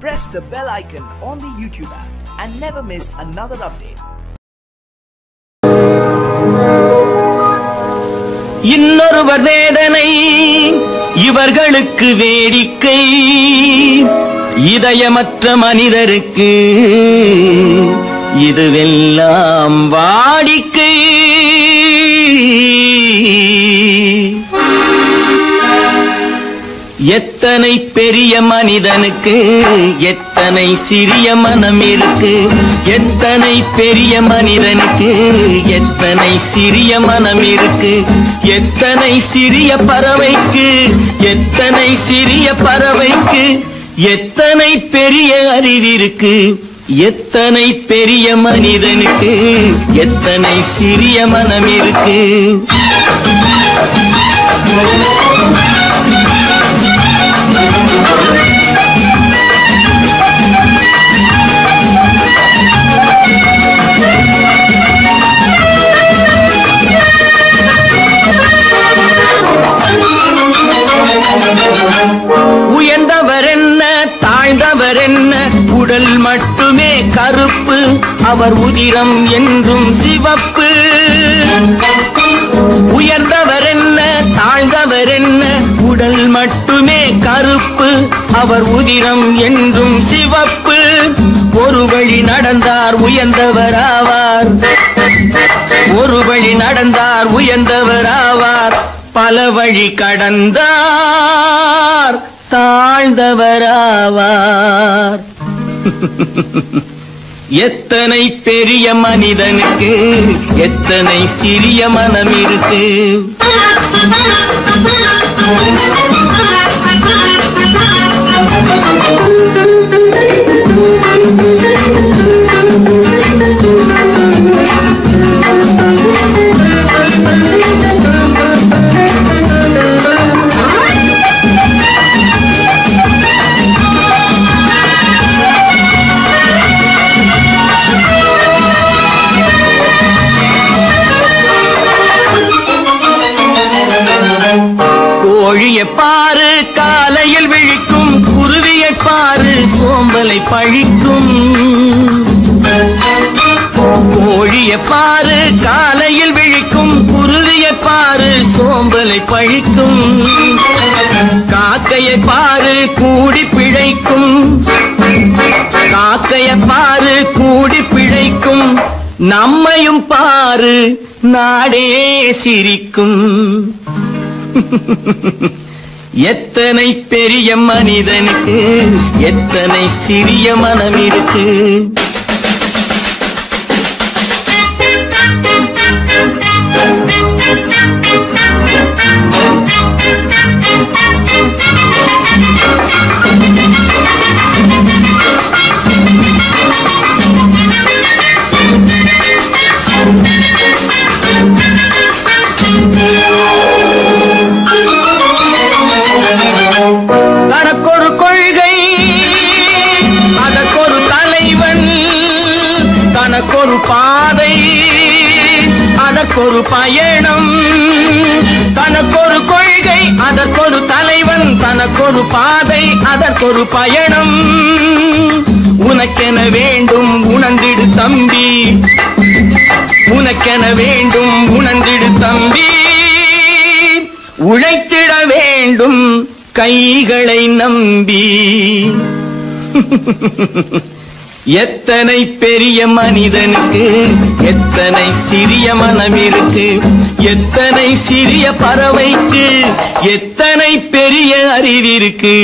Press the bell icon on the YouTube app and never miss another update. இன்னொருவர் வேதனை இவர்களுக்கு வேடிக்கை, இதயமற்ற மனிதருக்கு இதுவெல்லாம் வாடிக்கை. எத்தனை பெரிய மனிதனுக்கு எத்தனை சிறிய மனம் இருக்கு, எத்தனை பெரிய மனிதனுக்கு எத்தனை சிறிய மனம் இருக்கு, எத்தனை சிறிய பறவைக்கு எத்தனை சிறிய பறவைக்கு எத்தனை பெரிய அறிவிருக்கு, எத்தனை பெரிய மனிதனுக்கு எத்தனை சிறிய மனம் இருக்கு. உயர்ந்தவர் என்ன தாழ்ந்தவர் என்ன, உடல் மட்டுமே கருப்பு, அவர் உதிரம் என்றும் சிவப்பு. உயர்ந்தவர் என்ன தாழ்ந்தவர் என்ன, உடல் மட்டுமே கருப்பு, அவர் உதிரம் என்றும் சிவப்பு. ஒரு வழி நடந்தார் உயர்ந்தவர் ஆவார், ஒரு வழி நடந்தார் உயர்ந்தவர் ஆவார், பல வழி கடந்தார் தாழ்ந்தவராவார். எத்தனை பெரிய மனிதனுக்கு எத்தனை சிறிய மனம் இருக்கு. கோழியை பாரு காலையில் விழிக்கும், குருவியை பாரு சோம்பலை பழிக்கும். கோழியை பாரு காலையில் விழிக்கும், குருவியை பாரு சோம்பலை பழிக்கும். காக்கையை பாரு கூடி பிழைக்கும், காக்கையை பாரு கூடி பிழைக்கும். நம்மையும் பாரு நாடே சிரிக்கும். எத்தனை பெரிய மனிதனுக்கு எத்தனை சிறிய மனம் இருக்கு. தனக்கொரு கொள்கை அதற்கொரு தலைவன், தனக்கொரு பாதை அதற்கொரு பயணம். தனக்கொரு கொள்கை அதற்கொரு தலைவன், தனக்கொரு பாதை அதற்கொரு பயணம். உனக்கென வேண்டும் உணர்ந்திடு தம்பி, உனக்கென வேண்டும் உணர்ந்திடு தம்பி. உழைத்திட வேண்டும் கைகளை நம்பி. எத்தனை பெரிய மனிதனுக்கு எத்தனை சிறிய மனம் இருக்கு, எத்தனை சிறிய பறவைக்கு எத்தனை பெரிய அறிவிருக்கு,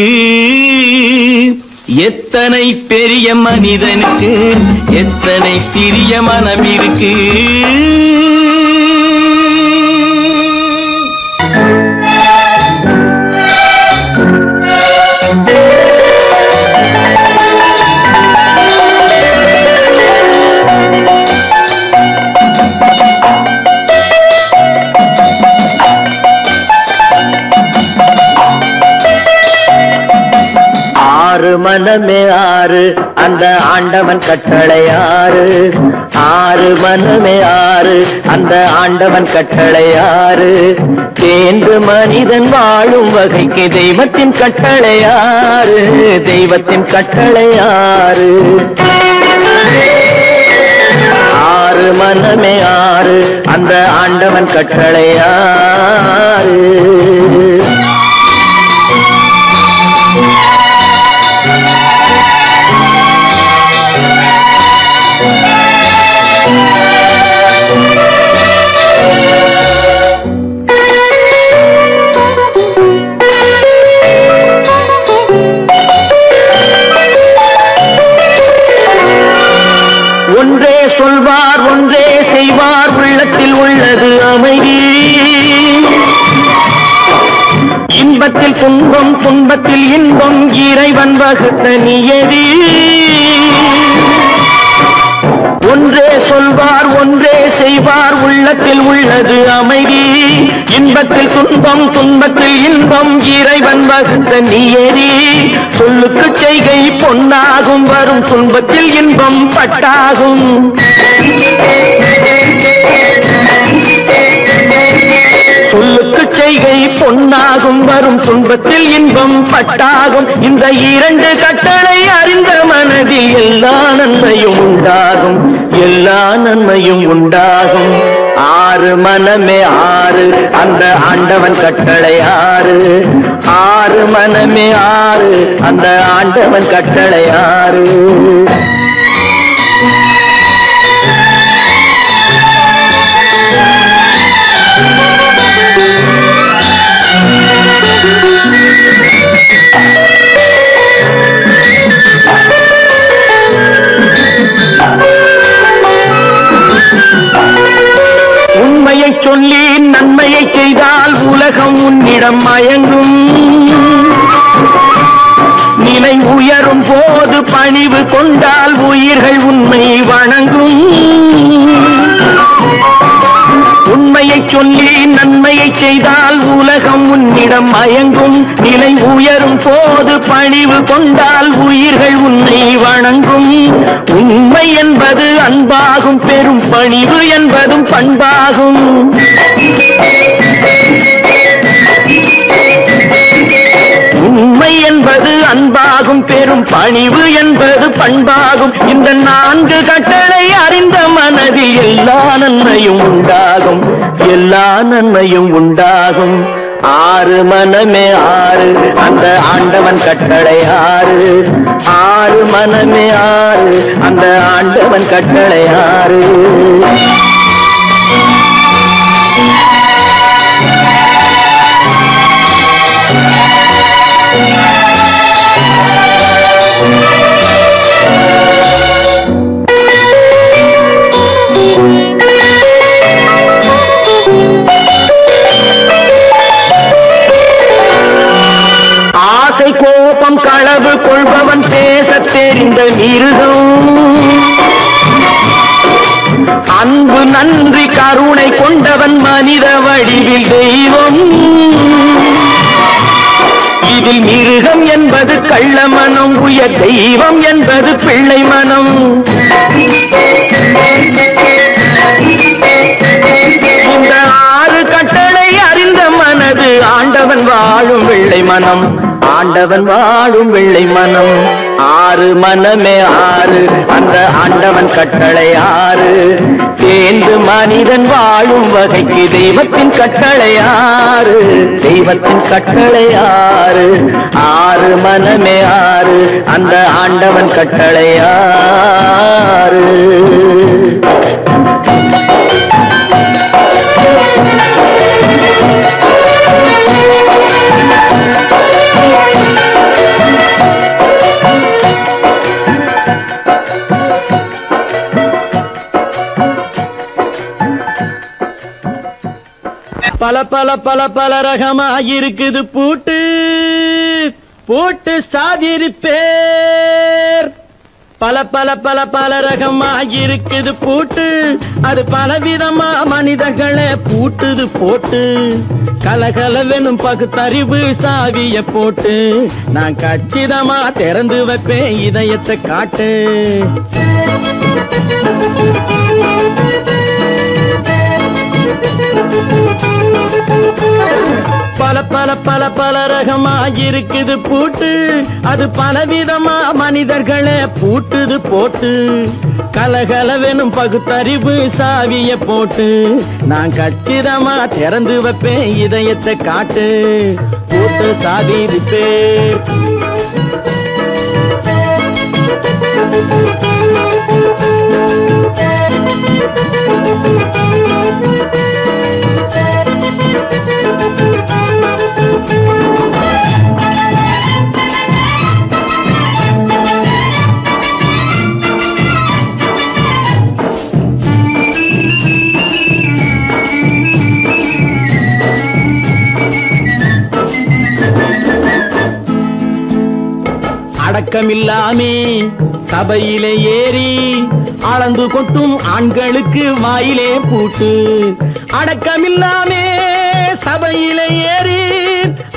எத்தனை பெரிய மனிதனுக்கு எத்தனை சிறிய மனம் இருக்கு. ஆறு மனமே ஆறு அந்த ஆண்டவன் கட்டளை ஆறு. ஆறு மனமே ஆறு அந்த ஆண்டவன் கட்டளை ஆறு. தேர்ந்து மனிதன் வாழும் வகைக்கு தெய்வத்தின் கட்டளை ஆறு. தெய்வத்தின் கட்டளை ஆறு. ஆறு மனமே ஆறு அந்த ஆண்டவன் கட்டளை ஆறு. ஒன்றே சொல்வார் ஒன்றே செய்வார் உள்ளத்தில் உள்ளது அமைதி. இன்பத்தில் துன்பம் துன்பத்தில் இன்பம் இறைவன் வகுத்த நியதி. ஒன்றே சொல்வார் ஒன்றே செய்வார் உள்ளத்தில் உள்ளது அமைதி. இன்பத்தில் துன்பம் துன்பத்தில் இன்பம் இறைவன் வகுத்த நியதி. சொல்லுக்கு செய்கை பொன்னாகும் வரும் துன்பத்தில் இன்பம் பட்டாகும். சொல்லுக்கு செய்கை பொன்னாகும் வரும் துன்பத்தில் இன்பம் பட்டாகும். இந்த இரண்டு கட்டளை அறிந்த மனதில் எல்லா நன்மையும் உண்டாகும். எல்லா நன்மையும் உண்டாகும். ஆறு மனமே ஆறு அந்த ஆண்டவன் கட்டளை ஆறு. ஆறு மனமே ஆறு அந்த ஆண்டவன் கட்டளை ஆறு. உண்மையை சொல்லி நன்மையை செய்தால் உலகம் உன்னிடம் மயங்கும். நிலை உயரும் போது பணிவு கொண்டால் உயிர்கள் உண்மை வணங்கும். உண்மையை சொல்லி நன்மையை செய்தால் உலகம் உன்னிடம் மயங்கும். நிலை உயரும் போது பணிவு கொண்டால் உயிர்கள் உன்னை வணங்கும். உண்மை என்பது அன்பாகும். பெரும் பணிவு என்பதும் பண்பாகும். உண்மை என்பது அன்பாகும். பெரும் பணிவு என்பது பண்பாகும். இந்த நான்கு கட்டளை அறிந்த மனதில் எல்லா நன்மையும் உண்டாகும். எல்லா நன்மையும் உண்டாகும். ஆறு மனமே ஆறு அந்த ஆண்டவன் கட்டளை ஆறு. ஆறு மனமே ஆறு அந்த ஆண்டவன் கட்டளை ஆறு. ஆசை கோபம் களவு கொள்பவன் பேசத் தெரிந்த மிருகம். அன்பு நன்றி கருணை கொண்டவன் மனித வடிவில் தெய்வம். இதில் மிருகம் என்பது கள்ள மனம். உயர் தெய்வம் என்பது பிள்ளை மனம். இந்த ஆறு கட்டளை அறிந்த மனது ஆண்டவன் வாழும் வெள்ளை மனம். ஆண்டவன் வாழும் வெள்ளை மனம். ஆறு மனமே ஆறு அந்த ஆண்டவன் கட்டளை ஆறு. தேர்ந்து மனிதன் வாழும் வகைக்கு தெய்வத்தின் கட்டளை ஆறு. தெய்வத்தின் கட்டளை ஆறு. ஆறு மனமே ஆறு அந்த ஆண்டவன் கட்டளை ஆறு. பல பல பல பல ரகமா இருக்குது பூட்டு. பூட்டு சாதிரி பேர் பல பல பல பல ரகமா இருக்குது பூட்டு, அது பலவிதமா மனிதர்களை பூட்டுது போட்டு. கலகலவெனும் பகுத்தறிவு சாவிய போட்டு, நான் கச்சிதமா திறந்து வைப்பேன் இதயத்தை காட்டு. பல பல பல பல ரகமா இருக்குது பூட்டு, அது பலவிதமா மனிதர்களை பூட்டுது போட்டு. கலகலவெனும் பகுத்தறிவு சாவிய போட்டு, நான் கச்சிதமா திறந்து வைப்பேன் இதயத்தை காட்டு. பூட்டு சாவி ரிப்பேர். அடக்கமில்லாமே சபையிலே ஏறி அளந்து கொட்டும் ஆண்களுக்கு வாயிலே பூட்டு. அடக்கமில்லாமே சபையிலே ஏறி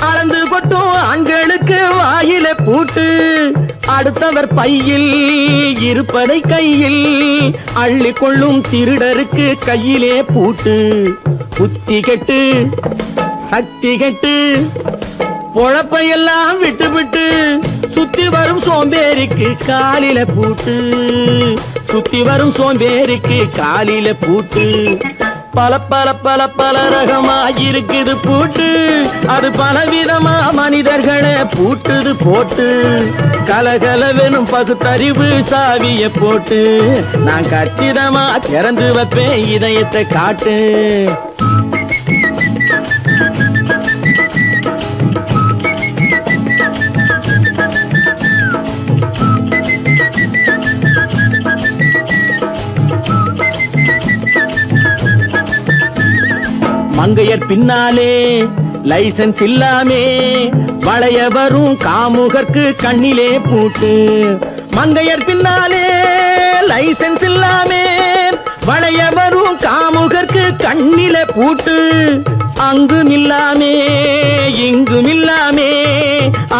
அளந்து கொட்டும் ஆண்களுக்கு வாயிலே பூட்டு. அடுத்தவர் பையில் இருப்பதை கையில் அள்ளி கொள்ளும் திருடருக்கு கையிலே பூட்டு. புத்தி கெட்டு சக்தி கெட்டு பொழப்பையெல்லாம் விட்டு விட்டு சுத்தி வரும் சோம்பேறிக்கு காலில பூட்டு. சுத்தி வரும் சோம்பேறிக்கு காலில பூட்டு. பல பல பல பல ரகமா இருக்குது பூட்டு, அது பலவிதமா மனிதர்களை பூட்டுது போட்டு. கலகலவெனும் பகுத்தறிவு சாவிய போட்டு, நான் கச்சிதமா திறந்து வைப்பேன் இதயத்தை காட்டு. மங்கையர் பின்னாலே லைசன்ஸ் இல்லாமே வளைய வரும் காமுகர்க்கு கண்ணிலே பூட்டு. மங்கையர் பின்னாலே லைசன்ஸ் இல்லாமே வளைய வரும் காமுகர்க்கு கண்ணிலே பூட்டு. அங்கும் இல்லாமே இங்கும் இல்லாமே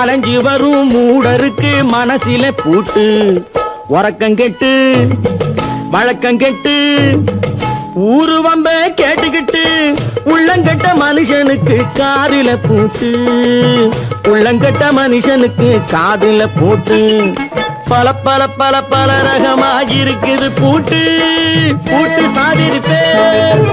அலைஞ்சு வரும் மூடருக்கு மனசிலே பூட்டு. உறக்கங்கெட்டு வழக்கங்கெட்டு ஊரு வம்ப கேட்டுக்கிட்டு உள்ளங்கட்ட மனுஷனுக்கு காதில பூட்டு. உள்ளங்கட்ட மனுஷனுக்கு காதில பூட்டு. பல பல பல பல ரகமா இருக்குது பூட்டு. பூட்டு சாதிருப்பேன்.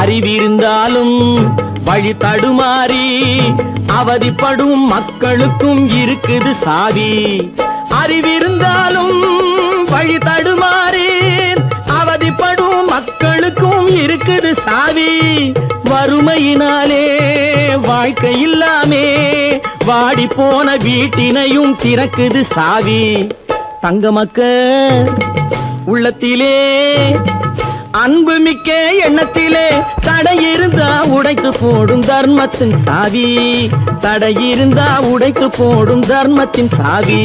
அறிவிருந்தாலும் வழி தடுமாறி அவதிப்படும் மக்களுக்கும் இருக்குது சாவி. அறிவிருந்தாலும் வழி தடுமாறி அவதிப்படும் மக்களுக்கும் இருக்குது சாவி. வறுமையினாலே வாழ்க்கை இல்லாமே வாடி போன வீட்டினையும் திறக்குது சாவி. தங்க மக்கள் உள்ளத்திலே அன்பு மிக்க எண்ணத்திலே தடையிருந்தா உடைத்து போடும் தர்மத்தின் சாவி. தடையிருந்தா உடைத்து போடும் தர்மத்தின் சாவி.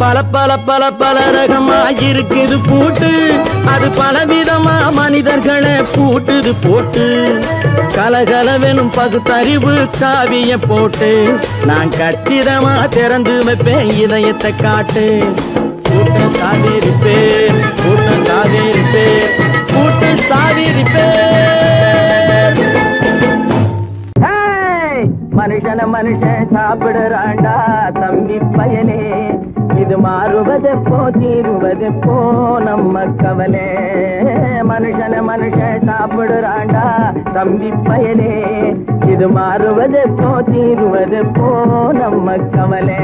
பல பல பல பல ரகமா இருக்குது பூட்டு, அது பலவிதமா மனிதர்களை பூட்டுது போட்டு. கலகலவெனும் பகுத்தறிவு சாவிய போட்டு, நான் கச்சிதமா திறந்து வைப்பேன் இதயத்தை காட்டு. பூட்டு சாவி ரிப்பேர். பூட்டு சாவி ரிப்பேர். பூட்டு சாவி ரிப்பேர். மனுஷன மனுஷன் சாப்பிடுறாண்டா தம்பி பயனே. இது மாறுவதெப்போ தீருவதெப்போ நம்ம கவலை. மனுஷன மனுஷன் சாப்பிடுறாண்டா தம்பி பயனே. இது மாறுவதெப்போ தீருவதெப்போ நம்ம கவலை.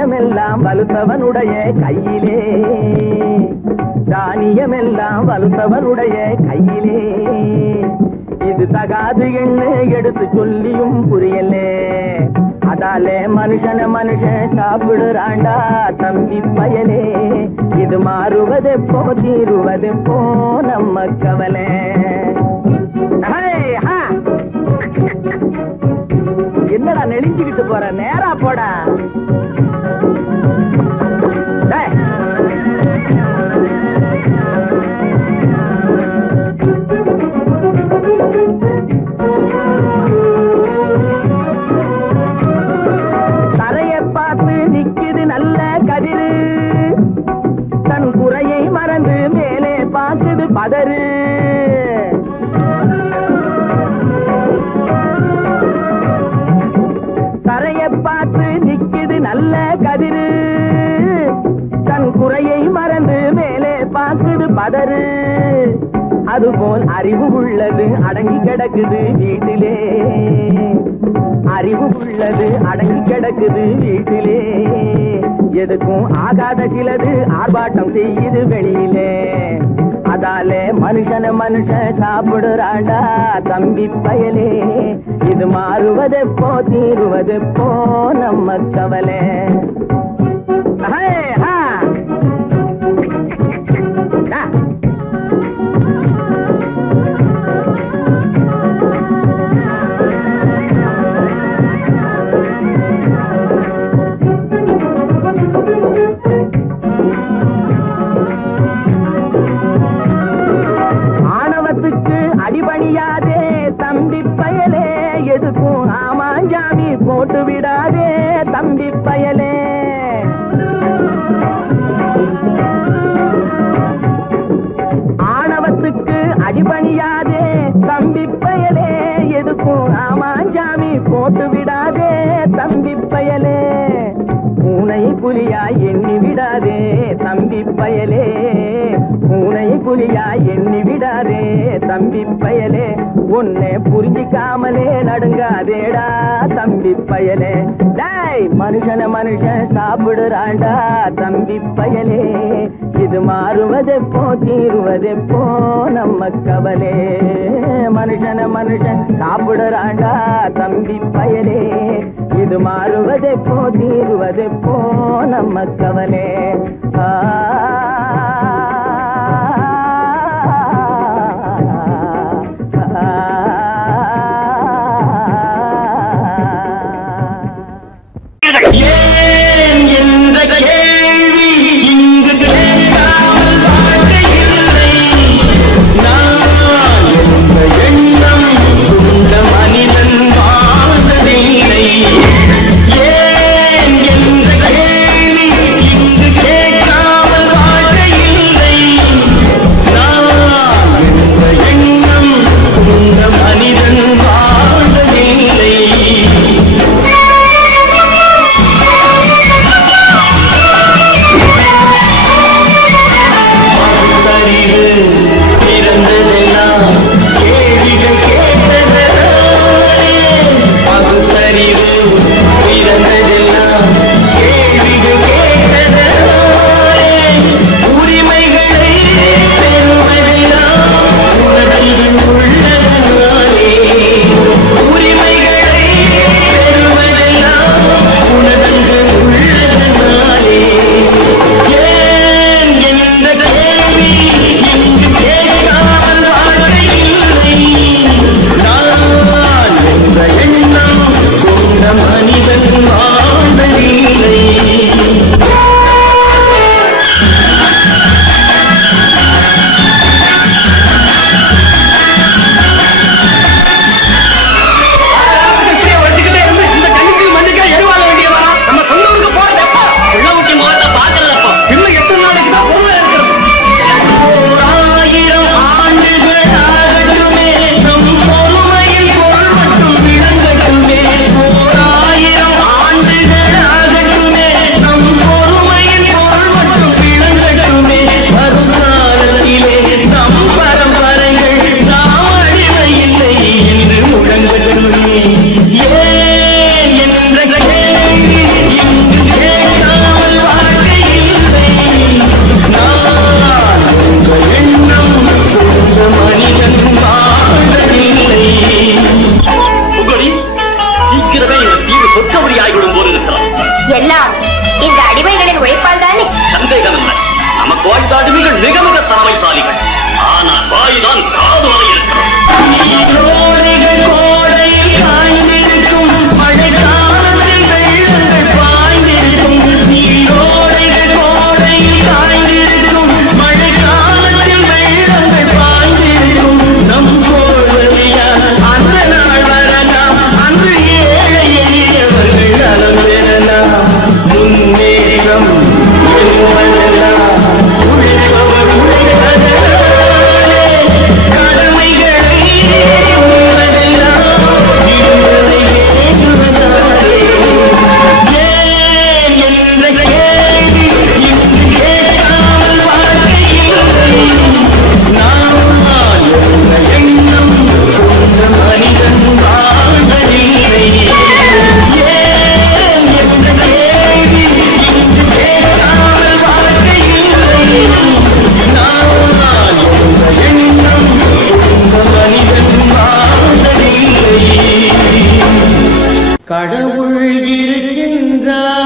தானியமெல்லாம் வலுத்தவனுடைய கையிலே, தானியமெல்லாம் வலுத்தவனுடைய கையிலே. இது தகாது என்ன எடுத்து சொல்லியும் புரியலே. அதாலே மனுஷன மனுஷன் சாப்பிடுறாண்டா தம்பி பயலே. இது மாறுவதெப்போ தீருவதெப்போ நம்ம கவலை. என்னடா நெளிஞ்சுக்கிட்டு போற, நேரா போடா. தரைய பார்த்து நிக்குது நல்ல கதிரு, தன் குறையை மறந்து மேலே பார்க்குது பதறு. தரைய பார்த்து நிக்குது நல்ல கதிரு, தன் குறையை மறந்து மேலே பார்க்குது பதறு. அதுபோல் அறிவு உள்ளது அடங்கி கிடக்குது வீட்டிலே, அறிவு உள்ளது அடங்கி கிடக்குது வீட்டிலே. எதுக்கும் ஆகாத சிலது ஆர்ப்பாட்டம் செய்யுது வெளியிலே. அதாலே மனுஷன மனுஷன் சாப்பிடுறாண்டா தம்பி பயலே. இது மாறுவதெப்போ தீருவதெப்போ நம்ம கவலை. அடிபணியாதே தம்பி பயலே, எதுக்கும் ஆமாஞ்சாமி போட்டு விடாதே தம்பி பயலே. ஆணவத்துக்கு அடிபணியாதே தம்பி பயலே, எதுக்கும் ஆமாஞ்சாமி போட்டு விடாதே தம்பி பயலே. பூனை புலியா எண்ணி விடாதே தம்பி பயலே, பூனை புலியா எண்ணி விடாதே தம்பி பயலே. உன்னை புரிஞ்சிக்காமலே நடுங்காதேடா தம்பி பயலே. டேய் மனுஷன மனுஷன் சாப்பிடுறாண்டா தம்பி பயலே. இது மாறுவதெப்போ தீருவதெப்போ நம்ம கவலை. மனுஷன மனுஷன் சாப்பிடுறாண்டா தம்பி பயலே. இது மாறுவதெப்போ தீருவதெப்போ நம்ம கவலை. ஏன் என்ற கேள்வி இங்கு கேட்காமல் வாழ்க்கையில்லை. நான் என்ற எண்ணம் கொண்ட மனிதன் வாழ்ந்ததில்லை. ஏன் என்ற கேள்வி இங்கு கேட்காமல் சந்தேகமில்லை. நமக்கு வாய்த்தாடுமிகள் மிக மிக தலைமைசாலிகள். ஆனால் வாய்தான் காதுவரை கோடைகள் கோடையில் காய்ந்திருக்கும் மழைக்காலத்தில் வெள்ளங்கள் பாய்ந்திருக்கும். நீரோடைகள் கோடையில் காய்ந்திருக்கும் மழைக்காலத்தில் வெள்ளங்கள் பாய்ந்திருக்கும். நம் கோடையா அந்த நாள் வரலாம், அன்று ஏழை எளியவர்கள் நலம் பெறலாம். முன்னேற்றம் வரலாம், உழைப்பவர் உழைப்பதே கடமைகளை புரிவதெல்லாம் இருந்ததை வேண்டுவதாலே. ஏன் என்ற கேள்வி இங்கு கேட்காமல் வாழ்க்கையில்லை. நான் என்ற எண்ணம் கொண்ட மனிதன் வாழ்வதில்லை. ஏன் என்ற கேள்வி இங்கு கேட்காமல் வாழ்க்கையில்லை. நான் என்ற எண்ணம் கொண்ட மனிதன் வாழ்வதில்லை. கடவுள் இருக்கின்றார்.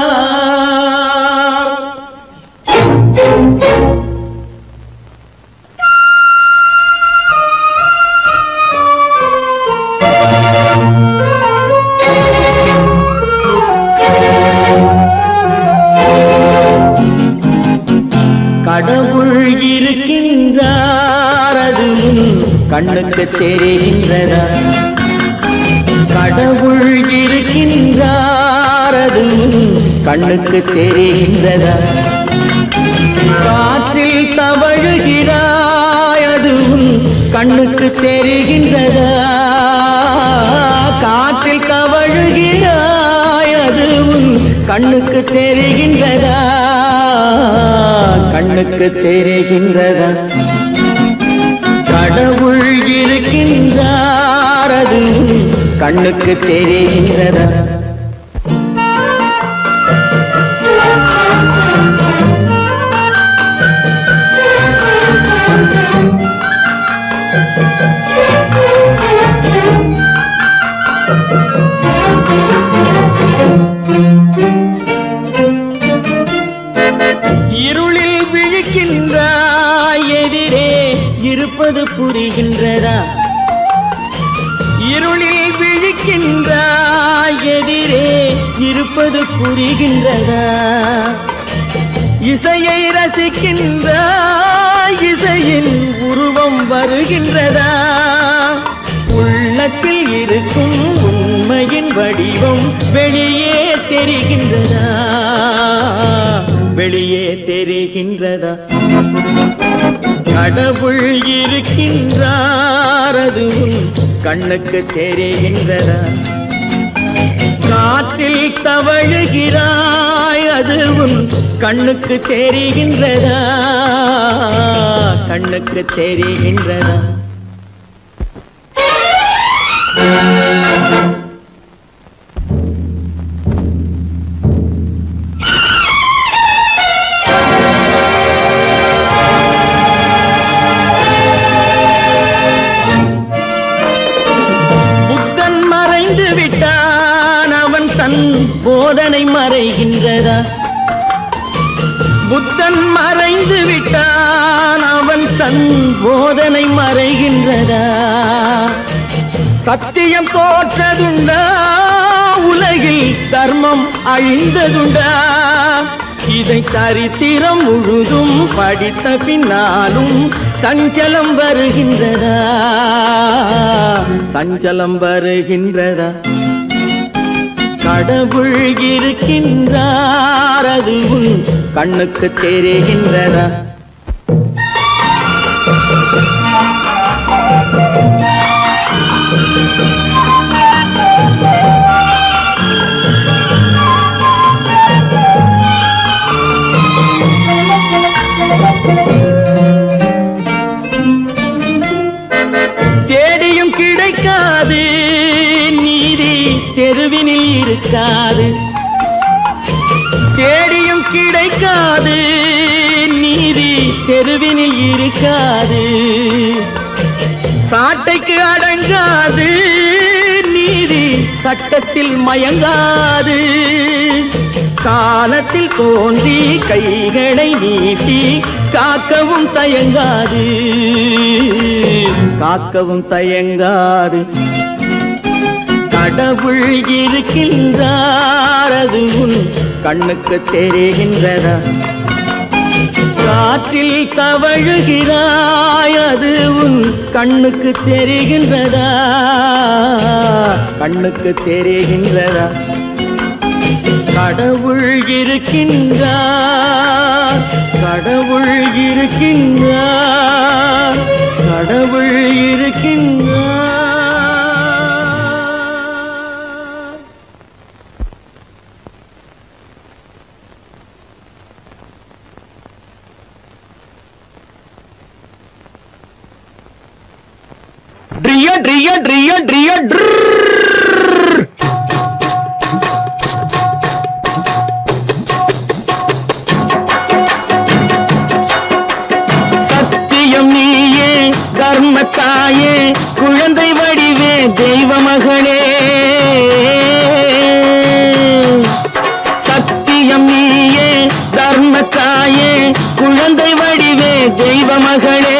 கடவுள் இருக்கின்றார், அது கண்ணுக்கு தெரிகின்றதா? கடவுள் இருக்கின்றார், அது கண்ணுக்கு தெரிகின்றதா? காற்றில் தவழுகிறாய், அது கண்ணுக்கு தெரிகின்றதா? காற்றில் தவழுகிறாய், அது கண்ணுக்கு தெரிகின்றதா? கண்ணுக்கு தெரிகின்றதா? கடவுள் இருக்கின்றார், அது கண்ணுக்கு தெரிகின்றதா? இருளில் விழிக்கின்றாய், எதிரே இருப்பது புரிகின்றதா? இருளில் விழிக்கின்றாய், எதிரே இருப்பது புரிகின்றதா? இசையை ரசிக்கின்றாய், இசையின் உருவம் வருகின்றதா? உள்ளத்தில் இருக்கும் உண்மையின் வடிவம் வெளியே தெரிகின்றதா? வெளியே தெரிகின்றதா? கடவுள் இருக்கின்றார், அது கண்ணுக்கு தெரிகின்றதா? காற்றில் தவழுகிறாய், அது கண்ணுக்கு தெரிகின்றதா? கண்ணுக்கு தெரிகின்றதா? போதனை மறைகின்றதா? புத்தன் மறைந்து விட்டான், அவன் தன் போதனை மறைகின்றதா? சத்தியம் தோற்றதுண்டா? உலகில் தர்மம் அழிந்ததுண்டா? இதை சரித்திரம் முழுதும் படித்த பின்னாலும் சஞ்சலம் வருகின்றதா? சஞ்சலம் வருகின்றதா? கடவுள் இருக்கின்றார், அது கண்ணுக்கு தெரிகின்றதா? தேடியும் கிடைக்காது நீதி, தெருவினில் இருக்காது. தேடியும் கிடைக்காது நீதி, தெருவினில் இருக்காது. சாட்டைக்கு அடங்காது நீதி, சட்டத்தில் மயங்காது. காலத்தில் தோன்றி கைகளை நீட்டி காக்கவும் தயங்காது, காக்கவும் தயங்காது. கடவுள் இருக்கின்றார், அது உன் கண்ணுக்கு தெரிகின்றதா? காற்றில் தவழுகிறாய், அது உன் கண்ணுக்கு தெரிகின்றதா? கண்ணுக்கு தெரிகின்றதா? கடவுள் இருக்கின்றார், கடவுள் இருக்கின்றார், கடவுள் இருக்கின்றார். ட்ரிய ட்ரிய ட்ரிய ட்ரிய சத்தியம் நீயே, தர்மத்தாயே, குழந்தை வடிவே, தெய்வ மகளே. சத்தியம் நீயே, தர்மத்தாயே, குழந்தை வடிவே, தெய்வ மகளே.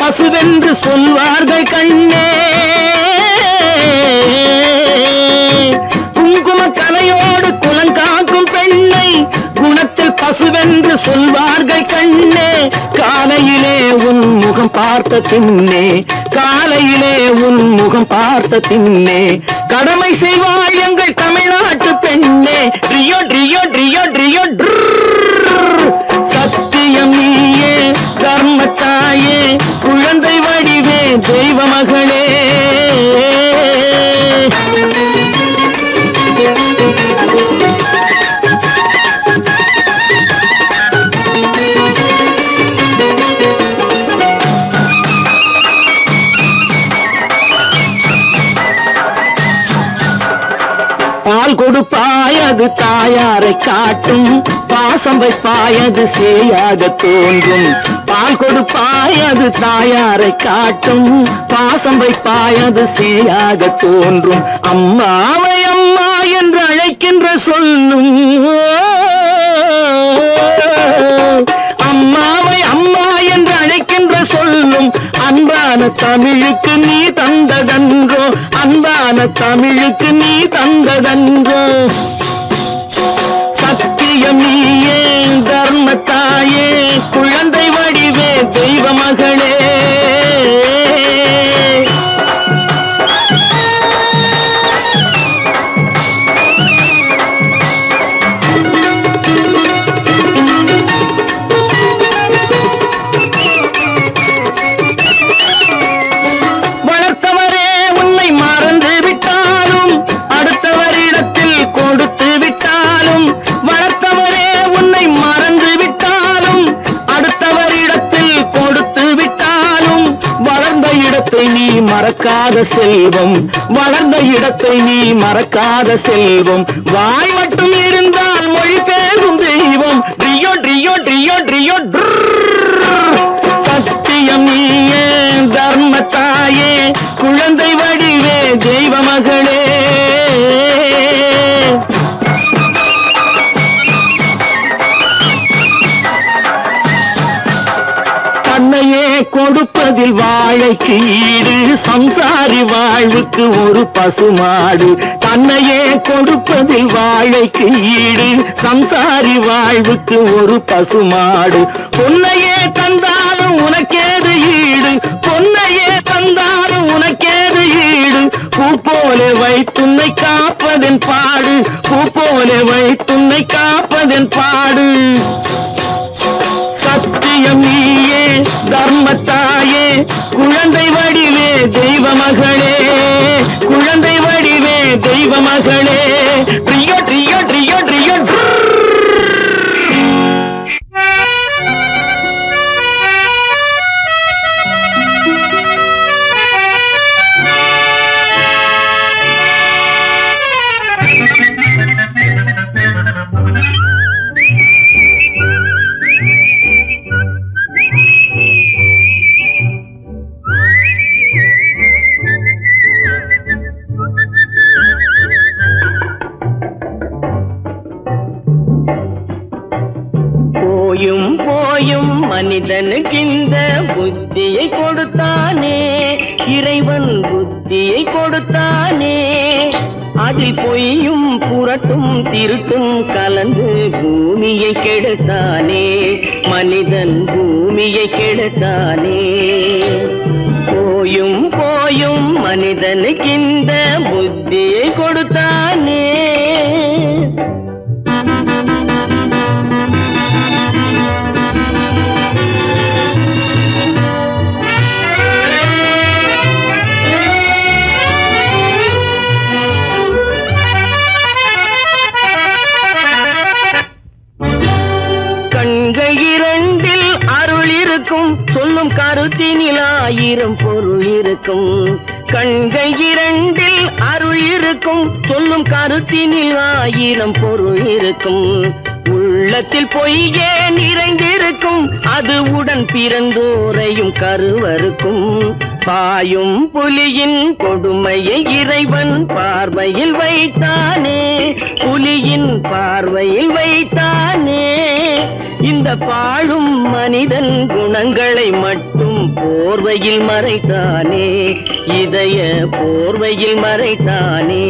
பசுவென்று சொல்வார்கள் கண்ணே, குங்கும கலையோடு குலங்காக்கும் பெண்ணை குணத்தில் பசுவென்று சொல்வார்கள் கண்ணே. காலையிலே உன் முகம் பார்த்த பின்னே, காலையிலே உன் முகம் பார்த்த பின்னே கடமை செய்வாள் எங்கள் தமிழ்நாட்டு பெண்ணே. ட்ரியோ ட்ரியோ ட்ரியோ ட்ரியோ. சத்தியம் நீயே, தர்மத்தாயே, குழந்தை வடிவே, தெய்வ மகளே. பால் கொடுப்பாய், அது தாயாரை காட்டும், பாசம் வைப்பாய், அது சேயாக தோன்றும். பால் கொடுப்பாய், அது தாயாரை காட்டும், பாசம் வைப்பாய், அது சேயாக தோன்றும். அம்மாவை அம்மா என்று அழைக்கின்ற சொல்லும், அம்மாவை அம்மா என்று அழைக்கின்ற சொல்லும் அன்பான தமிழுக்கு நீ தந்ததன்றோ, அன்பான தமிழுக்கு நீ தந்ததன்றோ. சத்தியம் நீயே, தர்மத்தாயே, குழந்தை வடிவே, தெய்வ மகளே. மறக்காத செல்வம், வளர்ந்த இடத்தை நீ மறக்காத செல்வம். வாய் மட்டும் இருந்தால் மொழி பேசும் தெய்வம். ட்ரியோ ட்ரியோ ட்ரியோ ட்ரியோ. சத்தியம் நீயே, தர்மத்தாயே, குழந்தை வடிவே, தெய்வ மகளே. தன்னையே கொடுப்பதில் வாழைக்கு ஈடு, சம்சாரி வாழ்வுக்கு ஒரு பசுமாடு. தன்னையே கொடுப்பதில் வாழைக்கு ஈடு, சம்சாரி வாழ்வுக்கு ஒரு பசுமாடு. பொன்னையே தந்தாலும் உனக்கேது ஈடு, பொன்னையே தந்தாலும் உனக்கேது ஈடு. பூ போல வைத்துன்னை காப்பதன் பாடு, பூ போல வைத்துன்னை காப்பதன் பாடு. சத்தியம் நீயே, தர்மத்தாயே, குழந்தை வடிவே, தெய்வ மகளே. குழந்தை வடிவே, தெய்வ மகளே. ட்ரியோ ட்ரியோ ட்ரியோ ட்ரியோ. கொடுத்தானே அதில் பொய்யும் புரட்டும் திருட்டும் கலந்து பூமியை கெடுத்தானே மனிதன் பூமியை கெடுத்தானே போயும் போயும் மனிதனுக்கு இந்த புத்தியை கொடுத்தானே சொல்லும் கருத்தினில் ஆயிரம் பொருள் இருக்கும் கண்கள் இரண்டில் அருள் இருக்கும் சொல்லும் கருத்தினில் ஆயிரம் பொருள் இருக்கும் உள்ளத்தில் பொய்யே நிறைந்திருக்கும் அது உடன் பிறந்தோரையும் கருவருக்கும் பாயும் புலியின் கொடுமையை இறைவன் பார்வையில் வைத்தானே புலியின் பார்வையில் வைத்தானே இந்த பாழும் மனிதன் குணங்களை மட்டும் போர்வையில் மறைத்தானே இதய போர்வையில் மறைத்தானே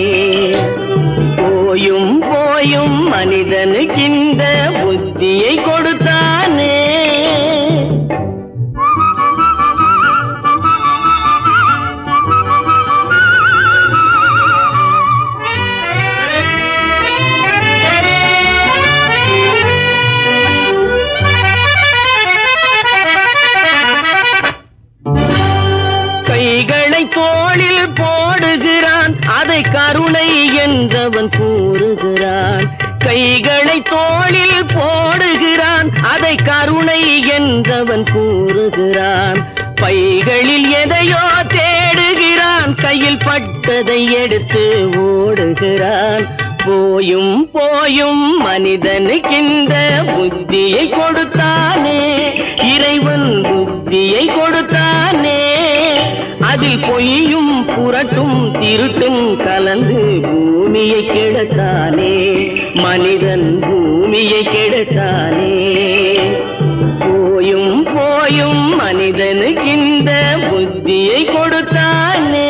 போயும் போயும் மனிதனுக்கு இந்த புத்தியை கொடுத்தானே தோளில் போடுகிறான் அதை கருணை என்றவன் கூறுகிறான் கைகளை தோளில் போடுகிறான் அதை கருணை என்றவன் கூறுகிறான் பைகளில் எதையோ தேடுகிறான் கையில் பட்டதை எடுத்து ஓடுகிறான் போயும் போயும் மனிதனுக்கு இந்த புத்தியை கொடுத்தானே இறைவன் புத்தியை கொடுத்தானே அதில் பொய்யும் புரட்டும் திருட்டும் கலந்து பூமியை கெடுத்தானே மனிதன் பூமியை கெடுத்தானே போயும் போயும் மனிதனுக்கு இந்த புத்தியை கொடுத்தானே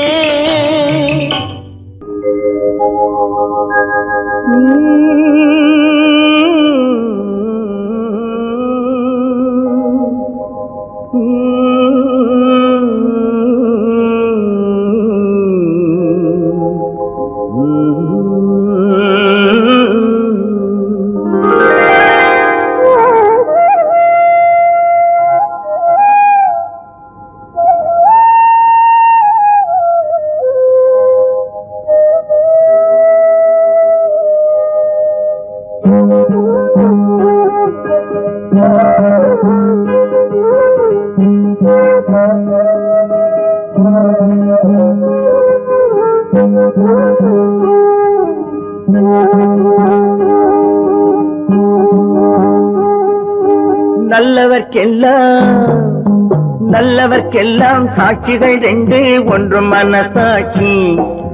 நல்லவர்க்கெல்லாம் சாட்சிகள் ரெண்டு ஒன்று மனசாட்சி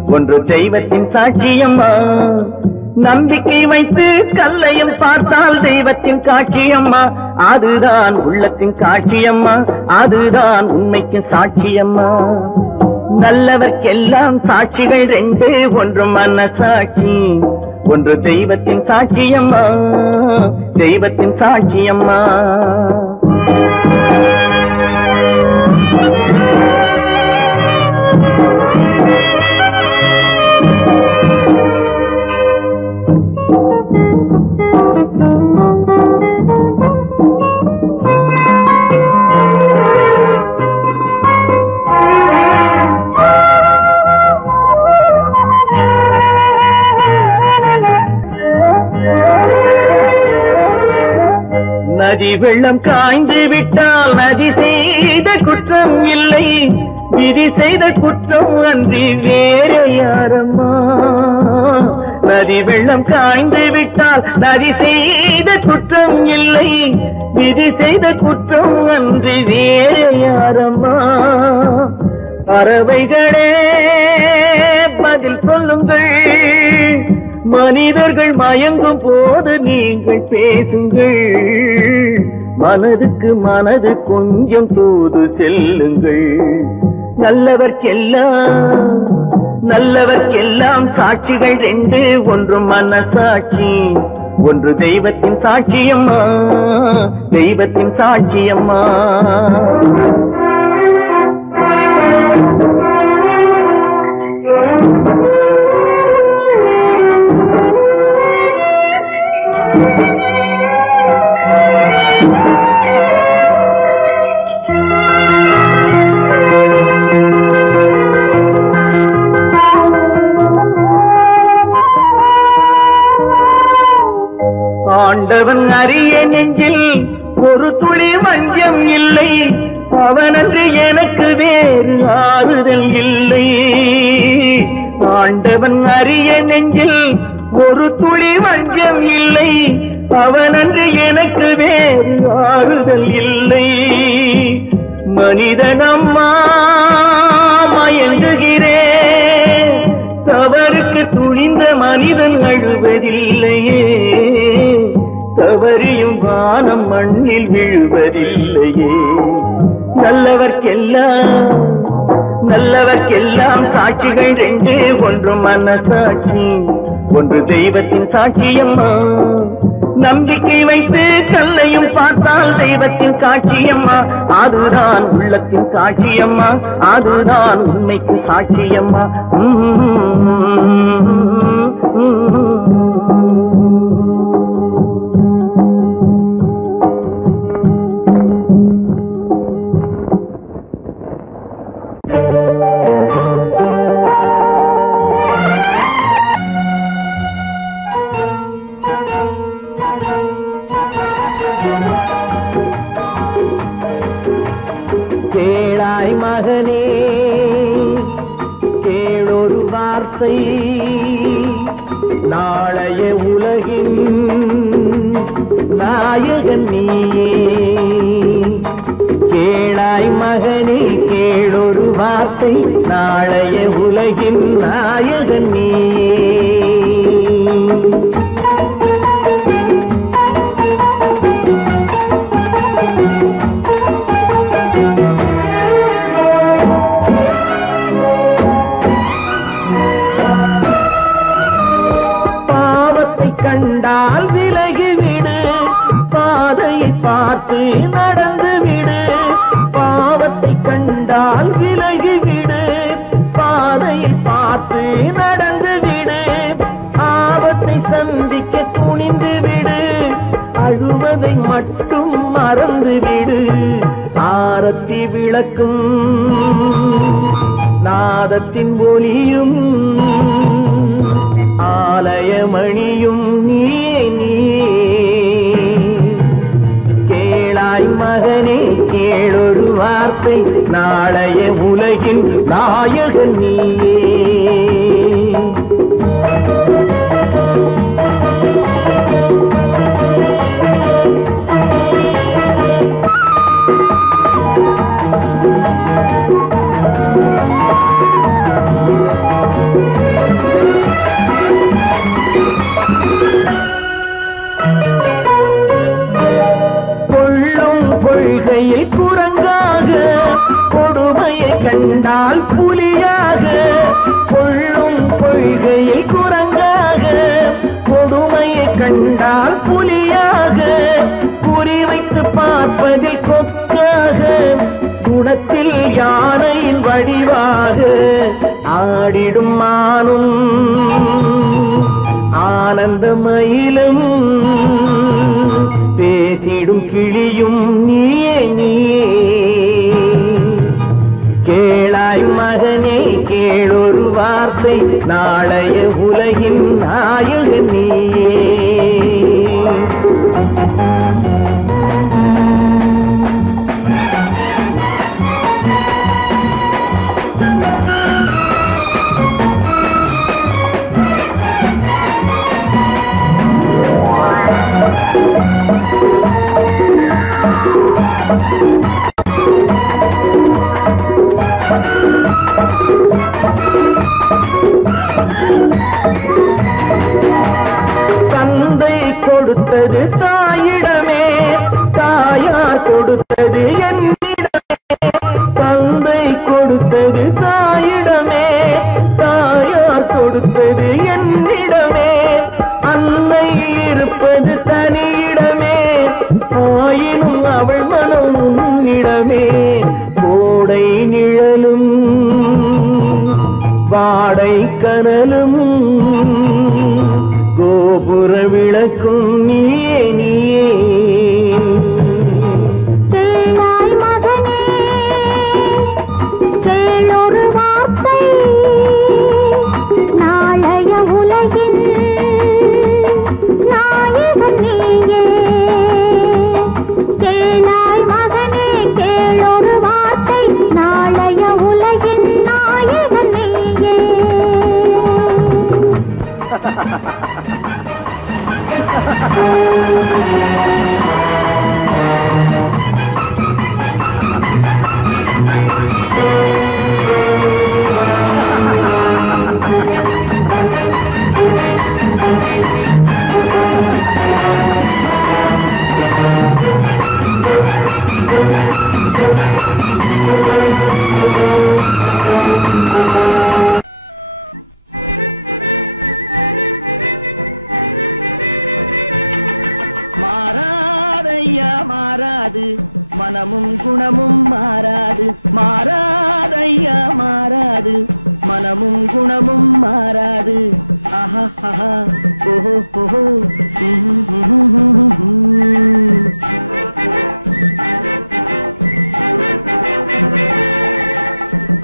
ஒன்று தெய்வத்தின் சாட்சியம்மா நம்பிக்கை வைத்து கல்லையும் பார்த்தால் தெய்வத்தின் காட்சியம்மா அதுதான் உள்ளத்தின் காட்சியம்மா அதுதான் உண்மைக்கு சாட்சியம்மா நல்லவர்க்கெல்லாம் சாட்சிகள் ரெண்டு ஒன்று மனசாட்சி ஒன்று தெய்வத்தின் சாட்சியம்மா தெய்வத்தின் சாட்சியம்மா நதி வெள்ளம் காய்ந்து விட்டால் நதி செய்த குற்றம் இல்லை விதி செய்த குற்றம் அன்றி வேற யாரம்மா நதி வெள்ளம் காய்ந்து விட்டால் நதி செய்த குற்றம் இல்லை விதி செய்த குற்றம் அன்றி வேற யாரம்மா பறவைகளே பதில் சொல்லுங்கள் மனிதர்கள் மயங்கும் போது நீங்கள் பேசுங்கள் மனதுக்கு மனது கொஞ்சம் தூது செல்லுங்கள் நல்லவர்க்கெல்லாம் சாட்சிகள் ரெண்டு, ஒன்று மனசாட்சி, ஒன்று தெய்வத்தின் சாட்சியம்மா, தெய்வத்தின் சாட்சியம்மா. ஆண்டவன் அறிய நெஞ்சில் ஒரு துளி வஞ்சம் இல்லை, அவனன்று எனக்கு வேறு ஆறுதல் இல்லை. ஆண்டவன் அறிய நெஞ்சில் ஒரு துளி வஞ்சம் இல்லை, அவனன்று எனக்கு வேறு ஆறுதல் இல்லை. மனிதனம்மா மயங்குகிறேன், தவறுக்கு துணிந்த மனிதன் அழுவதில்லையே, தவறியும் வானம் மண்ணில் விழுவதில்லையே. நல்லவர்க்கெல்லாம் சாட்சிகள் ரெண்டு, ஒன்று மனசாட்சி, ஒன்று தெய்வத்தின் சாட்சியம்மா. நம்பிக்கை வைத்து கல்லையும் பார்த்தால் தெய்வத்தின் சாட்சியம்மா, அதுதான் உள்ளத்தின் சாட்சியம்மா, அதுதான் உண்மைக்கு சாட்சியம்மா. கேளாய் மகனே கேளொரு வார்த்தை, நாளைய உலகின் நாயகன் நீயே. கேளாய் மகனே கேளொரு வார்த்தை, நாளைய உலகின் நாயகன் நீயே. கண்டால் விலகிவிடு, பாதையை பார்த்து நடந்து விடு. பாவத்தை கண்டால் விலகிவிடு, பாதையை பார்த்து நடந்து விடு. ஆபத்தை சந்திக்க துணிந்து விடு, அழுவதை மட்டும் மறந்து விடு. ஆரத்தி விளக்கும் நாதத்தின் ஒலியும் ஆலயமணியும் நீயே நீயே. கேளாய் மகனே கேளொரு வார்த்தை, நாளைய உலகின் நாயகன் நீயே. கொள்கையை குரங்காக, கொடுமையை கண்டால் புலியாக. கொள்ளும் கொள்கையை குரங்காக, கொடுமையை கண்டால் புலியாக. குறிவைத்து பார்ப்பதில் கொக்காக, குணத்தில் யானையின் வடிவாக. ஆடிடும் மானும் ஆனந்த மயிலும், பேசிடும் கிளியும் நீயே நீயே. கேளாய் மகனே கேளொரு வார்த்தை, நாளைய உலகின் நாயகன் நீயே. தந்தை கொடுத்தது தாயிடமே, தாயார் கொடுத்தது என்னிடமே. தந்தை கொடுத்தது வாடை கனலும் கோபுர விளக்கும் நீயே நீயே கேளாய் மகனே கேளொரு வார்த்தை நாளைய உலகின் நாயகன் நீயே கேளாய் மகனே கேளொரு வார்த்தை நாளைய உலகின் நாயகன் நீயே மாறாதையா மாறாது மனமும் குணமும் மாறாது மாறாதையா மாறாது மனமும் குணமும் மாறாது ஆஹா ஆஹா ஓஹோ ஓஹோ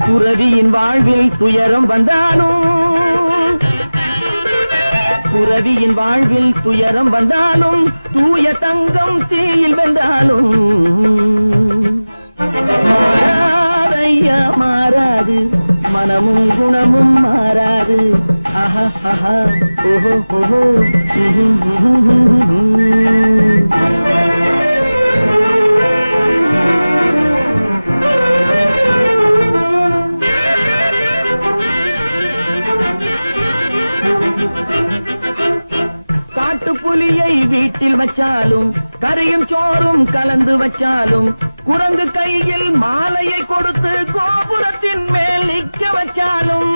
துறவியின் வாழ்வில் துயரம் வந்தாலும் துறவியின் வாழ்வில் துயரம் வந்தாலும் தூய தங்கம் தீயில் வென்றாலும் மாறாதையா மாறாது மனமும் குணமும் மாறாது ஆஹா ஆஹா ஓஹோ ஓஹோ காட்டுப்புலியை வீட்டில் வச்சாலும் கறியும் சோறும் கலந்து வச்சாலும் குரங்கு கையில் மாலையை கொடுத்து கோபுரத்தின் மேல் நிற்க வச்சாலும்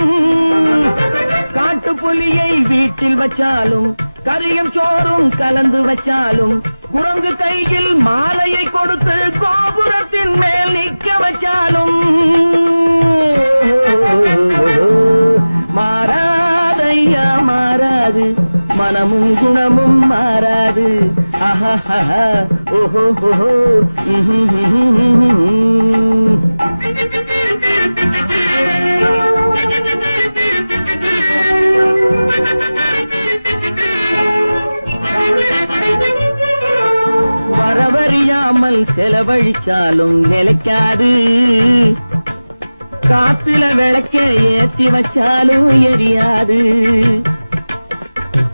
காட்டுப்புலியை வீட்டில் வச்சாலும் கறியும் சோறும் கலந்து வச்சாலும் குரங்கு கையில் மாலையை கொடுத்து கோபுரத்தின் மேல் நிற்க வச்சாலும் மாறாதையா மாறாது மனமும் குணமும் மாறாது ஆஹா ஆஹா ஓஹோ ஓஹோ வரவறியாமல் செலவழிச்சாலும் நிலைக்காது காத்துல விளக்க ஏத்தி வச்சாலும் எரியாது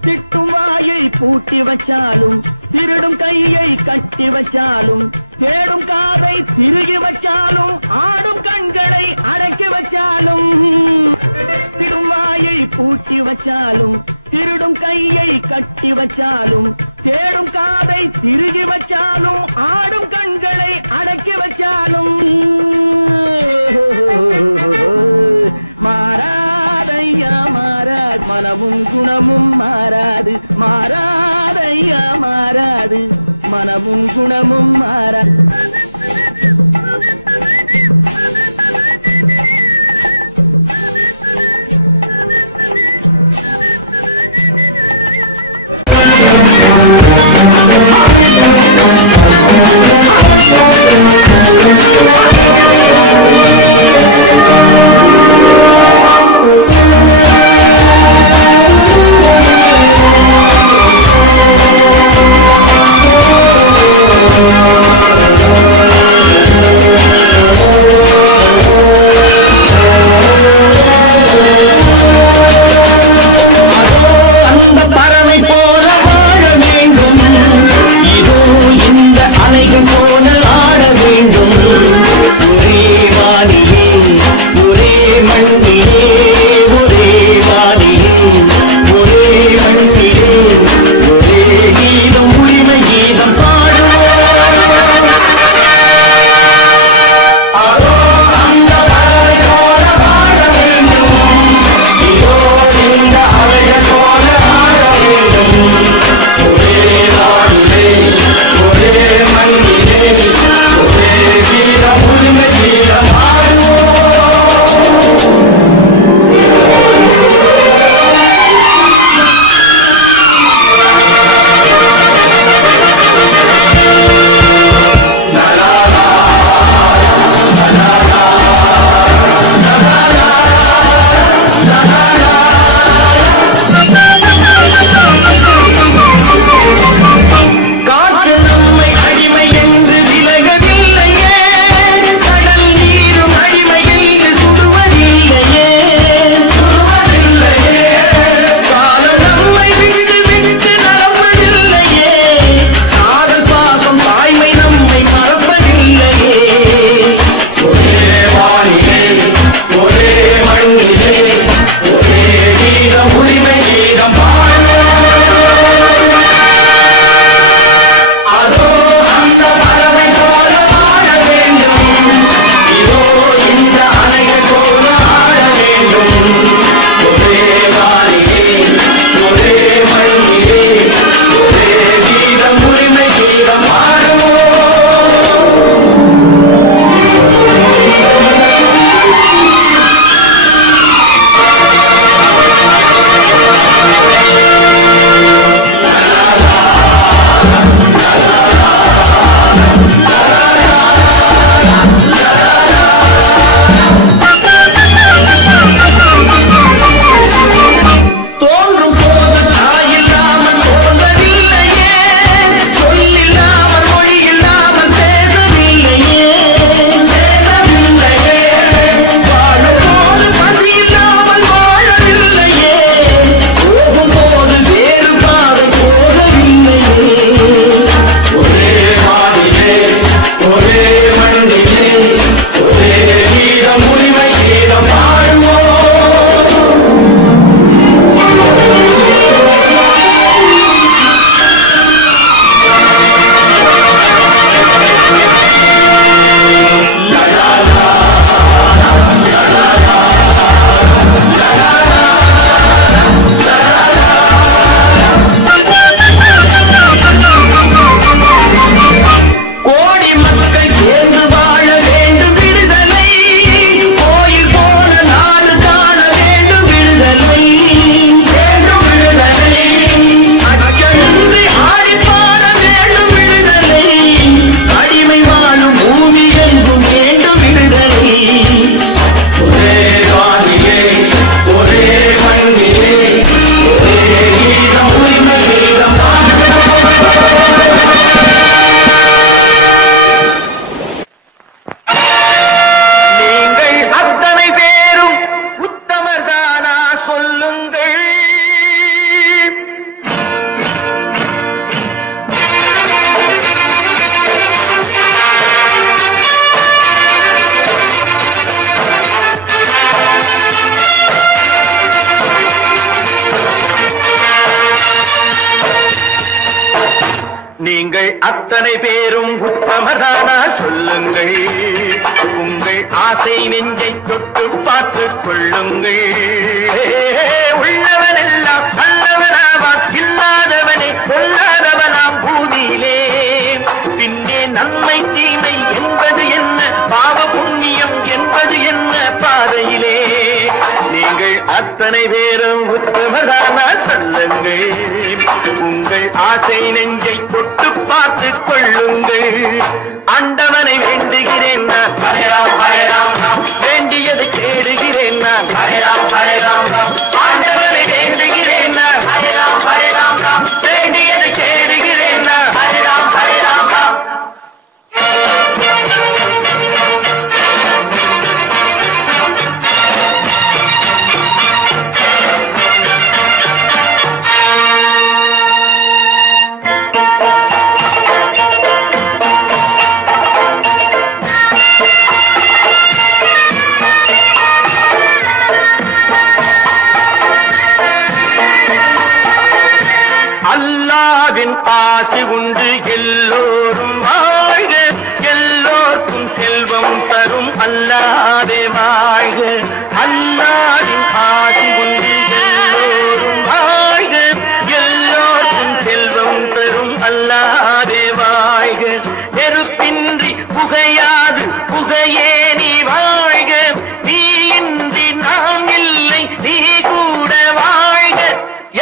திட்டும் வாயை பூட்டி வச்சாலும் திருடும் கையை கட்டி வச்சாலும் தேடும் காதை திருகி வச்சாலும் ஆடும் கண்களை அடக்கி வச்சாலும் திடும் வாயை பூட்டி வச்சாலும் திருடும் கையை கட்டி வச்சாலும் தேடும் காதை திருகி வச்சாலும் ஆடும் கண்களை அடக்கி வச்சாலும் மாறாதையா மாறாது மனமும் குணமும் மாறாது மாறாதையா மாறாது மனமும் குணமும் மாறாது நீங்கள் அத்தனை பேரும் உத்தமதானா சொல்லுங்கள். உங்கள் ஆசை நெஞ்சை தொட்டு பார்த்துக் கொள்ளுங்கள். உள்ளவனெல்லாம் நல்லவனாவான், இல்லாதவனே சொல்லாதவனாம் பூமியிலே. பின்னே நன்மை தீமை என்பது என்ன, பாவ புண்ணியம் என்பது என்ன பாதையிலே. நீங்கள் அத்தனை பேரும் உத்தமதானா சொல்லுங்கள். உங்கள் ஆசை நெஞ்சை தொட்டு பார்த்துக் கொள்ளுங்கள். ஆண்டவனை வேண்டுகிறேன் நான், வேண்டியதை தேடுகிறேன் நான். ஆண்டவனை வேண்டுகிறேன் நான், வேண்டியதை தேடுகிறேன் நான். ஆசி உண்டு எல்லோரும் வாழ்க, எல்லோருக்கும் செல்வம் தரும் அல்லாதே வாழ்க. அல்லாவின் ஆசி உண்டு எல்லோரும் வாழ்க, எல்லோருக்கும் செல்வம் தரும் அல்லாதே வாழ்க. நெருப்பின்றி புகையாது புகையே நீ வாழ்க, நீ இன்றி நாம் இல்லை நீ கூட வாழ்க.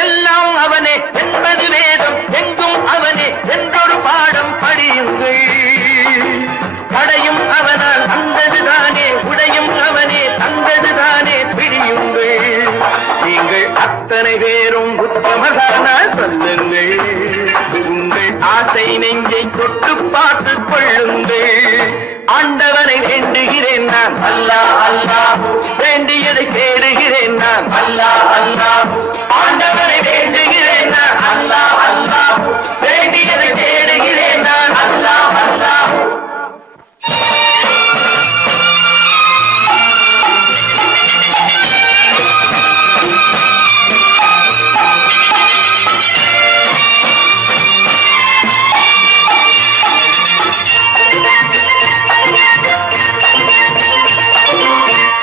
எல்லாம் அவனே என்பது வேதம், எங்கும் அவனே என்றொரு பாடம் படியுங்கள். படையும் அவனால் வந்ததுதானே, உடையும் அவனே தந்ததுதானே பிடியுங்கள். நீங்கள் அத்தனை பேரும் உத்தமதானா சொல்லுங்கள். உங்கள் ஆசை நெஞ்சை தொட்டு பார்த்துக் கொள்ளுங்கள். ஆண்டவனை வேண்டுகிறேன் நான், அல்லாஹ் அல்லாஹ், வேண்டியதை தேடுகிறேன் நான், அல்லாஹ் அல்லாஹ். ஆண்டவனை வேண்டுகிறேன் நான், அல்லாஹ் அல்லாஹ், வேண்டியதை தேடுகிறேன் நான், அல்லாஹ் அல்லாஹ்.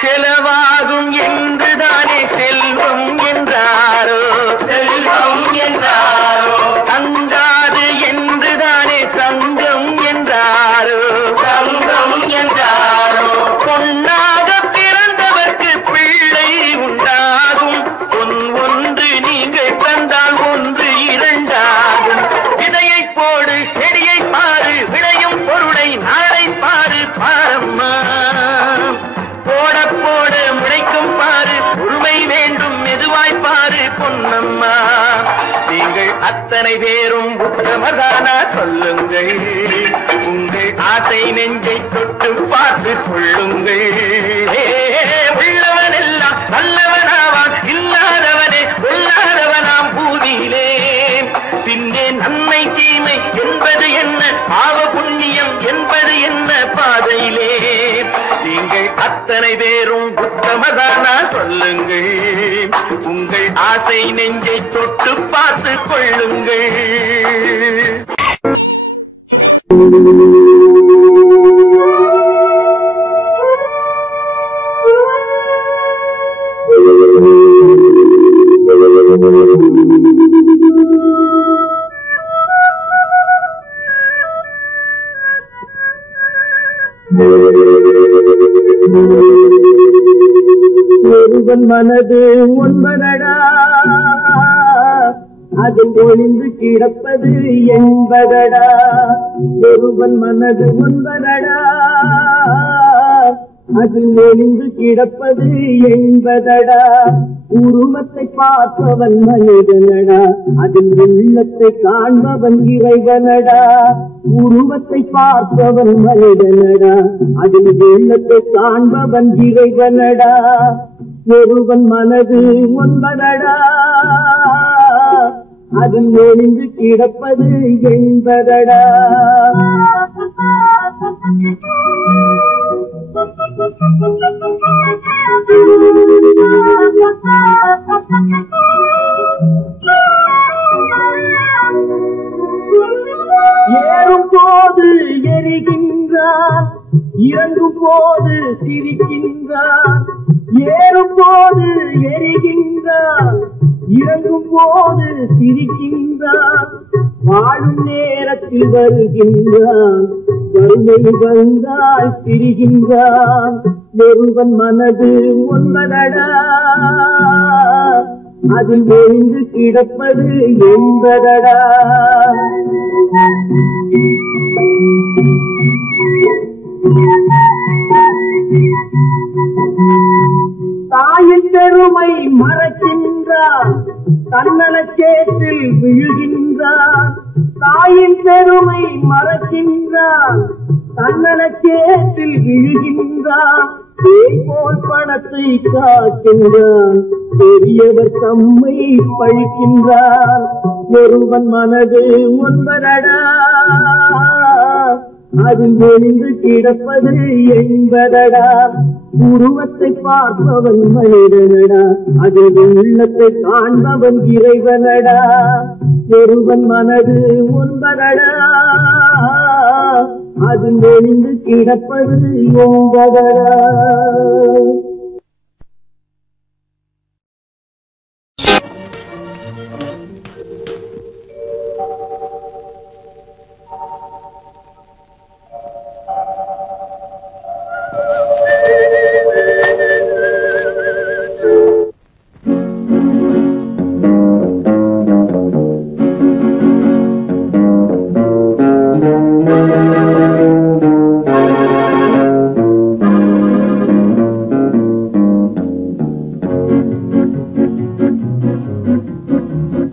செலவாகும் என்றுதானே செல்வம் என்றாரோ, செல்வம் என்றாரோ. தங்காது என்றுதானே தங்கம் என்றாரோ, தங்கம் என்றாரோ. பொன்னாக பிறந்தவர்க்கு பிள்ளை உண்டாகும், பொன் ஒன்று நீங்கள் தந்தால் ஒன்று இரண்டாகும். விதையை போடு செடியை பாரு, விளையும் பொருளை நாளை பாரு பாரம்மா. போட போட முளைக்கும் பாரு, பொறுமை வேண்டும் மெதுவாய் பாரு பொன்னம்மா. நீங்கள் அத்தனை பேரும் உத்தமதானா சொல்லுங்கள். உங்கள் ஆசை நெஞ்சை தொட்டு பார்த்து கொள்ளுங்கள். உள்ளவனெல்லாம் நல்லவனாவான், இல்லாதவனே கொல்லாதவனாம் பூமியிலே. பின்னே நன்மை தீமை என்பது என்ன, பாவ புண்ணியம் என்பது என்ன பாதையிலே. நீங்கள் அத்தனை பேரும் உத்தமதானா சொல்லுங்கள். உங்கள் ஆசை நெஞ்சை தொட்டு பார்த்து கொள்ளுங்கள். ஒருவன் மனது ஒன்பதடா, அதில் ஒளிந்து கிடப்பது என்பதடா. ஒருவன் மனது ஒன்பதடா, அதில் ஒளிந்து கிடப்பது என்பதடா. உருவத்தை பார்ப்பவன் மனிதனடா, அதில் உள்ளத்தை காண்பவன் இறைவனடா. உருவத்தை பார்ப்பவன் மனிதனடா, அதில் உள்ளத்தை காண்பவன் இறைவனடா. ஒருவன் மனது ஒன்பதடா, அதில் ஒளிந்து கிடப்பது என்பதடா. எரிகின்றான், இறங்கும் போது சிரிக்கின்றான். ஏறும் போது எரிகின்றான், இறங்கும் போது சிரிக்கின்றான். வாழும் நேரத்தில் வருகின்றான், வறுமை வந்தால் பிரிகின்றான். ஒருவன் மனது ஒன்பதடா, அதில் ஒழிந்து கிடப்பது என்பதடா. தாயின் பெருமை மறக்கின்றான், தன்னலச்சேற்றில் விழுகின்றான். தாயின் பெருமை மறக்கின்றான், தன்னலச்சேற்றில் விழுகின்றான். போல் பணத்தை காக்கின்றான், பெரியவர் தம்மை பழிக்கின்றான். ஒருவன் மனது ஒன்பதடா, அதில் ஒளிந்து கிடப்பது என்பதடா. உருவத்தை பார்ப்பவன் மனிதனடா, அதில் உள்ளத்தை காண்பவன் இறைவனடா. ஒருவன் மனது ஒன்பதடா, அதில் ஒளிந்து கிடப்பது என்பதடா.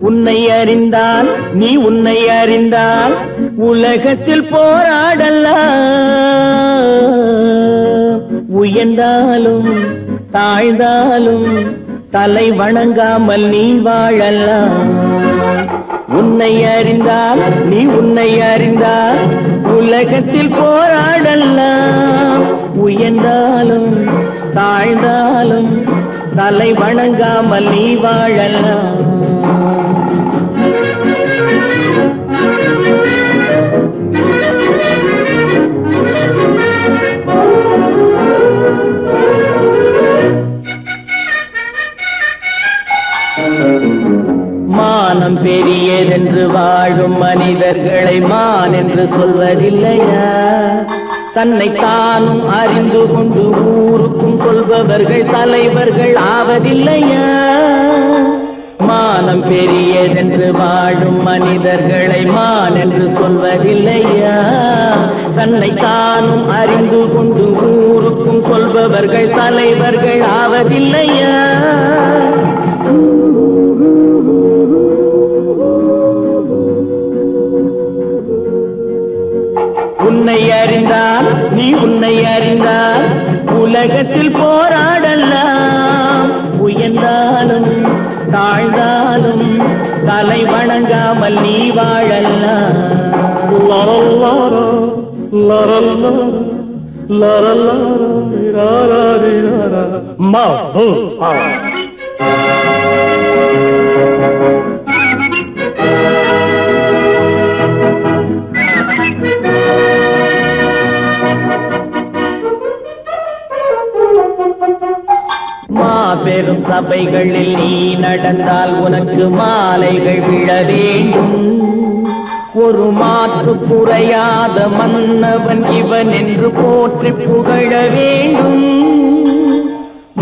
உன்னை அறிந்தால் நீ உன்னை அறிந்தால் உலகத்தில் போராடலாம். உயர்ந்தாலும் தாழ்ந்தாலும் தலை வணங்காமல் நீ வாழலாம். உன்னை அறிந்தால் நீ உன்னை அறிந்தால் உலகத்தில் போராடலாம். உயர்ந்தாலும் தாழ்ந்தாலும் தலை வணங்காமல் நீ வாழலாம். மானம் பெரியதென்று வாழும் மனிதர்களை மான் என்று சொல்வதில்லையா? தன்னை தானும் அறிந்து கொண்டு ஊருக்கும் சொல்பவர்கள் தலைவர்கள் ஆவதில்லையா? மானம் பெரியதென்று வாழும் மனிதர்களை மான் என்று சொல்வதில்லையா? தன்னை தானும் அறிந்து கொண்டு ஊருக்கும் சொல்பவர்கள் தலைவர்கள் ஆவதில்லையா? உன்னை அறிந்தால் நீ உன்னை அறிந்தால் உலகத்தில் போராடலாம். உயர்ந்தாலும் தாழ்ந்தாலும் தலை வணங்காமல் நீ வாழலாம். மாபெரும் சபைகளில் நீ நடந்தால் உனக்கு மாலைகள் விழ வேண்டும். ஒரு மாற்று குறையாத மன்னவன் இவன் என்று போற்றி புகழ வேண்டும்.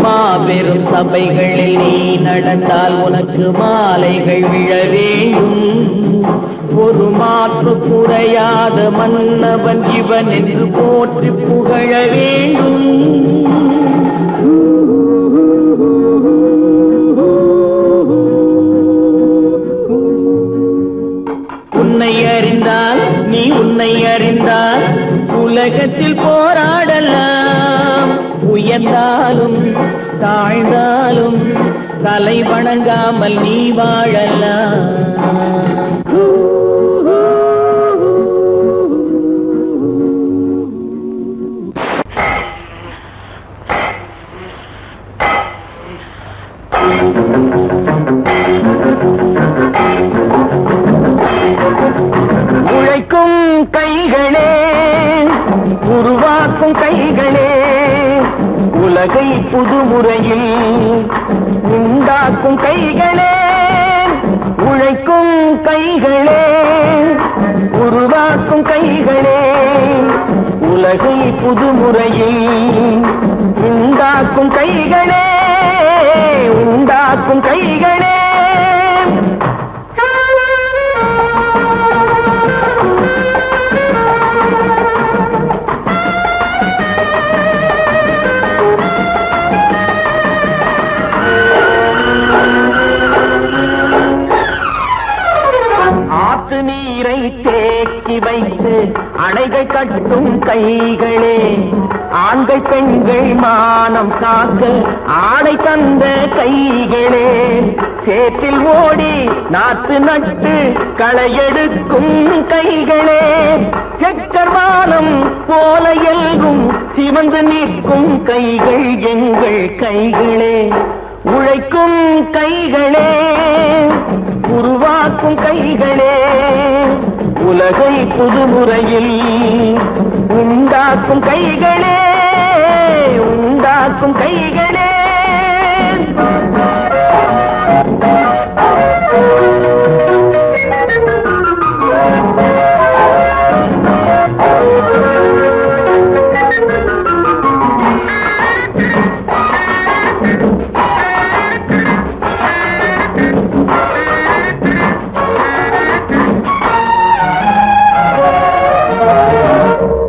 மாபெரும் சபைகளில் நீ நடந்தால் உனக்கு மாலைகள் விழ வேண்டும். ஒரு மாற்று குறையாத மன்னவன் இவன் என்று போற்றி புகழ வேண்டும். உன்னை அறிந்தால் நீ உன்னை அறிந்தால் உலகத்தில் போராடலாம். உயர்ந்தாலும் தாழ்ந்தாலும் தலை வணங்காமல் நீ வாழலாம். உழைக்கும் கைகளே உருவாக்கும் கைகளே உலகை புதுமுறையில் உண்டாக்கும் கைகளே உழைக்கும் கைகளே உருவாக்கும் கைகளே உலகை புதுமுறையில் உண்டாக்கும் கைகளே உண்டாக்கும் கைகளே ஆத்து நீரை தேக்கி வைத்து அணைகள் கட்டும் கைகளே ஆண்கள் பெண்கள் மானம் காக்க ஆடை தந்த கைகளே சேற்றில் ஓடி நாற்று நட்டு களையெடுக்கும் கைகளே செக்கர்வானம் போல எல்கும் சிவந்து நிற்கும் கைகள் எங்கள் கைகளே உழைக்கும் கைகளே உருவாக்கும் கைகளே உலகை புதுமுறையில் உண்டாக்கும் கைகளே உண்டாக்கும் கைகளே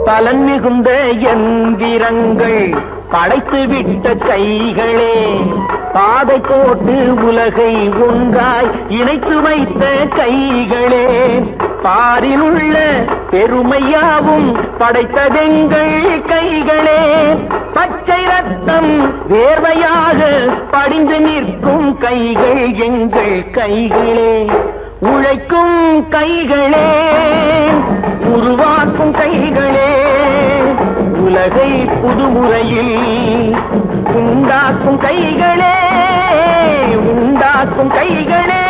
பலன் மிகுந்த எந்திரங்கள் படைத்து விட்ட கைகளே பாதை போட்டு உலகை ஒன்றாய் இணைத்து வைத்த கைகளே பாரில் உள்ள பெருமையாவும் படைத்ததெங்கள் கைகளே பச்சை ரத்தம் வேர்வையாக படிந்து நிற்கும் கைகள் எங்கள் கைகளே உழைக்கும் கைகளே உருவாக்கும் கைகளே உலகை புதுமுறையில் உண்டாக்கும் கைகளே உண்டாக்கும் கைகளே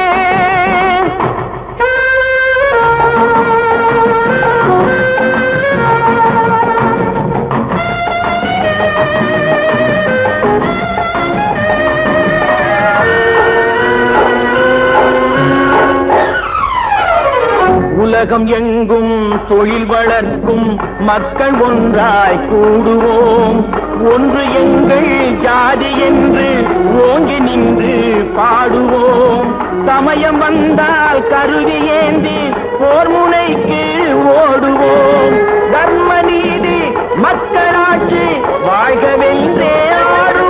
உலகம் எங்கும் தொழில் வளர்க்கும் மக்கள் ஒன்றாய் கூடுவோம் ஒன்று எங்கள் ஜாதி என்று ஓங்கி நின்று பாடுவோம் சமயம் வந்தால் கருவி ஏந்தி போர் முனைக்கு ஓடுவோம் தர்ம நீதி மக்களாட்சி வாழ்கவென்றே ஆடுவோம்